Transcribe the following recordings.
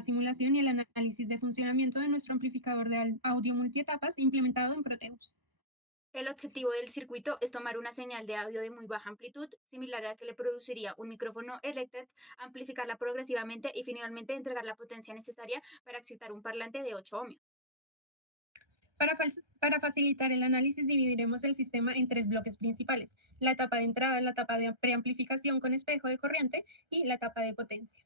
la simulación y el análisis de funcionamiento de nuestro amplificador de audio multietapas implementado en Proteus. El objetivo del circuito es tomar una señal de audio de muy baja amplitud, similar a la que le produciría un micrófono Electret, amplificarla progresivamente y finalmente entregar la potencia necesaria para excitar un parlante de 8 ohmios. Para facilitar el análisis, dividiremos el sistema en tres bloques principales: la etapa de entrada, la etapa de preamplificación con espejo de corriente y la etapa de potencia.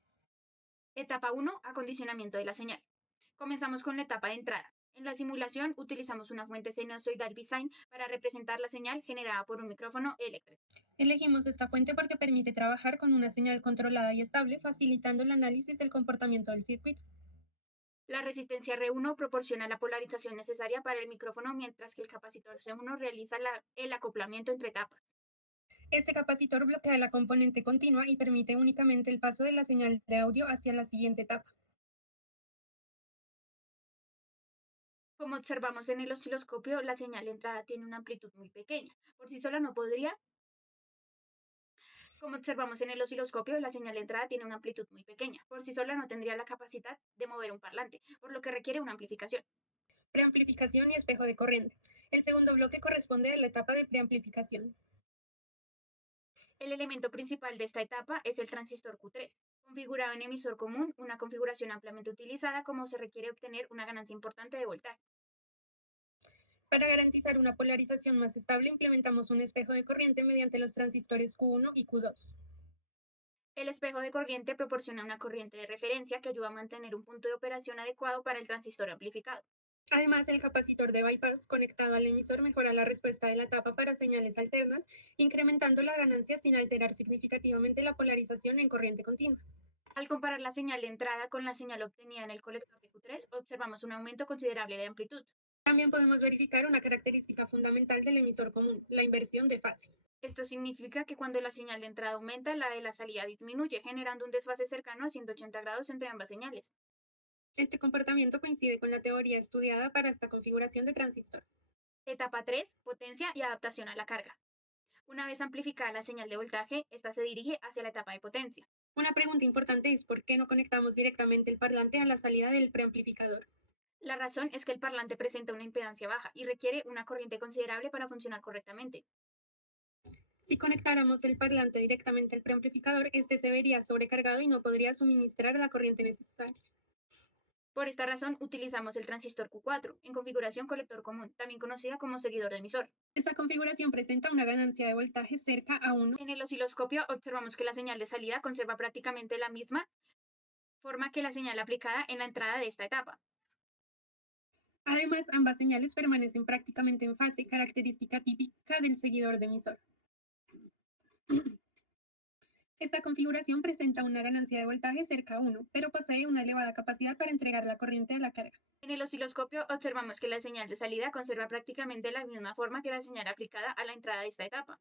Etapa 1. Acondicionamiento de la señal. Comenzamos con la etapa de entrada. En la simulación utilizamos una fuente sinusoidal Design para representar la señal generada por un micrófono Electret. Elegimos esta fuente porque permite trabajar con una señal controlada y estable, facilitando el análisis del comportamiento del circuito. La resistencia R1 proporciona la polarización necesaria para el micrófono, mientras que el capacitor C1 realiza el acoplamiento entre etapas. Este capacitor bloquea la componente continua y permite únicamente el paso de la señal de audio hacia la siguiente etapa. Como observamos en el osciloscopio, la señal de entrada tiene una amplitud muy pequeña. Por sí sola no podría. Como observamos en el osciloscopio, la señal de entrada tiene una amplitud muy pequeña. Por sí sola no tendría la capacidad de mover un parlante, por lo que requiere una amplificación. Preamplificación y espejo de corriente. El segundo bloque corresponde a la etapa de preamplificación. El elemento principal de esta etapa es el transistor Q3, configurado en emisor común, una configuración ampliamente utilizada como se requiere obtener una ganancia importante de voltaje. Para garantizar una polarización más estable, implementamos un espejo de corriente mediante los transistores Q1 y Q2. El espejo de corriente proporciona una corriente de referencia que ayuda a mantener un punto de operación adecuado para el transistor amplificado. Además, el capacitor de bypass conectado al emisor mejora la respuesta de la etapa para señales alternas, incrementando la ganancia sin alterar significativamente la polarización en corriente continua. Al comparar la señal de entrada con la señal obtenida en el colector de Q3, observamos un aumento considerable de amplitud. También podemos verificar una característica fundamental del emisor común: la inversión de fase. Esto significa que cuando la señal de entrada aumenta, la de la salida disminuye, generando un desfase cercano a 180 grados entre ambas señales. Este comportamiento coincide con la teoría estudiada para esta configuración de transistor. Etapa 3. Potencia y adaptación a la carga. Una vez amplificada la señal de voltaje, esta se dirige hacia la etapa de potencia. Una pregunta importante es por qué no conectamos directamente el parlante a la salida del preamplificador. La razón es que el parlante presenta una impedancia baja y requiere una corriente considerable para funcionar correctamente. Si conectáramos el parlante directamente al preamplificador, este se vería sobrecargado y no podría suministrar la corriente necesaria. Por esta razón, utilizamos el transistor Q4 en configuración colector común, también conocida como seguidor de emisor. Esta configuración presenta una ganancia de voltaje cerca a 1. En el osciloscopio observamos que la señal de salida conserva prácticamente la misma forma que la señal aplicada en la entrada de esta etapa. Además, ambas señales permanecen prácticamente en fase, característica típica del seguidor de emisor. Esta configuración presenta una ganancia de voltaje cerca a 1, pero posee una elevada capacidad para entregar la corriente a la carga. En el osciloscopio observamos que la señal de salida conserva prácticamente la misma forma que la señal aplicada a la entrada de esta etapa.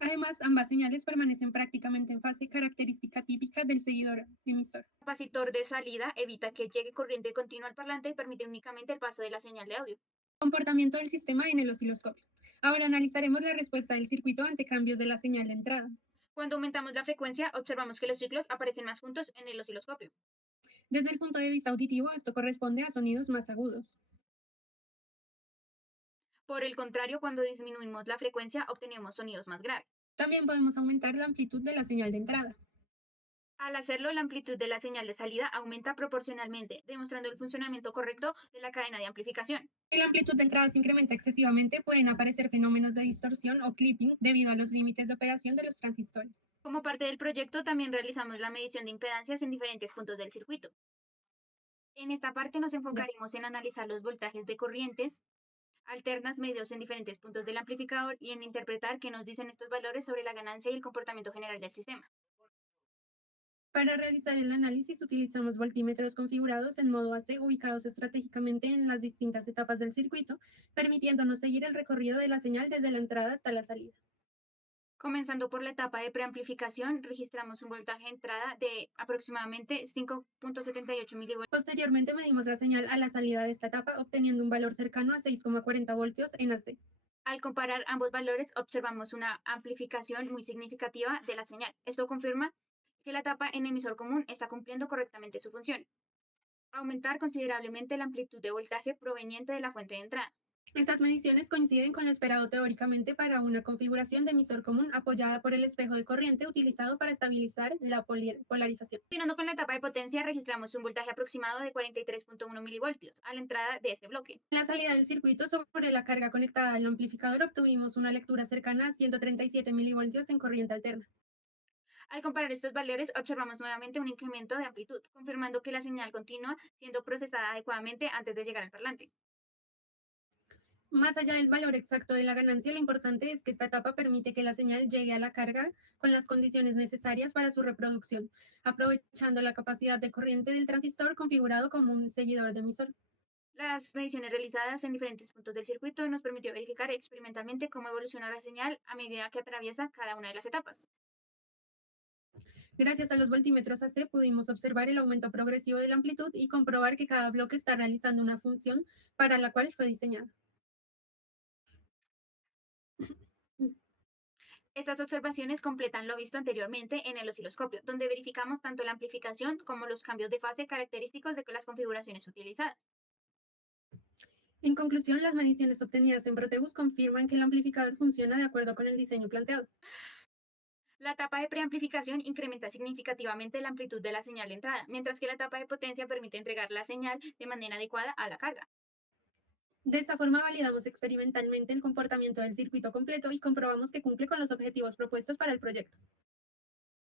Además, ambas señales permanecen prácticamente en fase, característica típica del seguidor emisor. El capacitor de salida evita que llegue corriente continua al parlante y permite únicamente el paso de la señal de audio. Comportamiento del sistema en el osciloscopio. Ahora analizaremos la respuesta del circuito ante cambios de la señal de entrada. Cuando aumentamos la frecuencia, observamos que los ciclos aparecen más juntos en el osciloscopio. Desde el punto de vista auditivo, esto corresponde a sonidos más agudos. Por el contrario, cuando disminuimos la frecuencia, obtenemos sonidos más graves. También podemos aumentar la amplitud de la señal de entrada. Al hacerlo, la amplitud de la señal de salida aumenta proporcionalmente, demostrando el funcionamiento correcto de la cadena de amplificación. Si la amplitud de entrada se incrementa excesivamente, pueden aparecer fenómenos de distorsión o clipping debido a los límites de operación de los transistores. Como parte del proyecto, también realizamos la medición de impedancias en diferentes puntos del circuito. En esta parte nos Ya. enfocaremos en analizar los voltajes de corrientes alternas medidos en diferentes puntos del amplificador y en interpretar qué nos dicen estos valores sobre la ganancia y el comportamiento general del sistema. Para realizar el análisis utilizamos voltímetros configurados en modo AC ubicados estratégicamente en las distintas etapas del circuito, permitiéndonos seguir el recorrido de la señal desde la entrada hasta la salida. Comenzando por la etapa de preamplificación, registramos un voltaje de entrada de aproximadamente 5.78 milivoltios. Posteriormente medimos la señal a la salida de esta etapa, obteniendo un valor cercano a 6,40 voltios en AC. Al comparar ambos valores, observamos una amplificación muy significativa de la señal. Esto confirma que la etapa en emisor común está cumpliendo correctamente su función. Aumentar considerablemente la amplitud de voltaje proveniente de la fuente de entrada. Estas mediciones coinciden con lo esperado teóricamente para una configuración de emisor común apoyada por el espejo de corriente utilizado para estabilizar la polarización. Continuando con la etapa de potencia, registramos un voltaje aproximado de 43.1 milivoltios a la entrada de este bloque. En la salida del circuito sobre la carga conectada al amplificador obtuvimos una lectura cercana a 137 milivoltios en corriente alterna. Al comparar estos valores, observamos nuevamente un incremento de amplitud, confirmando que la señal continúa siendo procesada adecuadamente antes de llegar al parlante. Más allá del valor exacto de la ganancia, lo importante es que esta etapa permite que la señal llegue a la carga con las condiciones necesarias para su reproducción, aprovechando la capacidad de corriente del transistor configurado como un seguidor de emisor. Las mediciones realizadas en diferentes puntos del circuito nos permitió verificar experimentalmente cómo evoluciona la señal a medida que atraviesa cada una de las etapas. Gracias a los voltímetros AC pudimos observar el aumento progresivo de la amplitud y comprobar que cada bloque está realizando una función para la cual fue diseñado. Estas observaciones completan lo visto anteriormente en el osciloscopio, donde verificamos tanto la amplificación como los cambios de fase característicos de las configuraciones utilizadas. En conclusión, las mediciones obtenidas en Proteus confirman que el amplificador funciona de acuerdo con el diseño planteado. La etapa de preamplificación incrementa significativamente la amplitud de la señal de entrada, mientras que la etapa de potencia permite entregar la señal de manera adecuada a la carga. De esta forma validamos experimentalmente el comportamiento del circuito completo y comprobamos que cumple con los objetivos propuestos para el proyecto.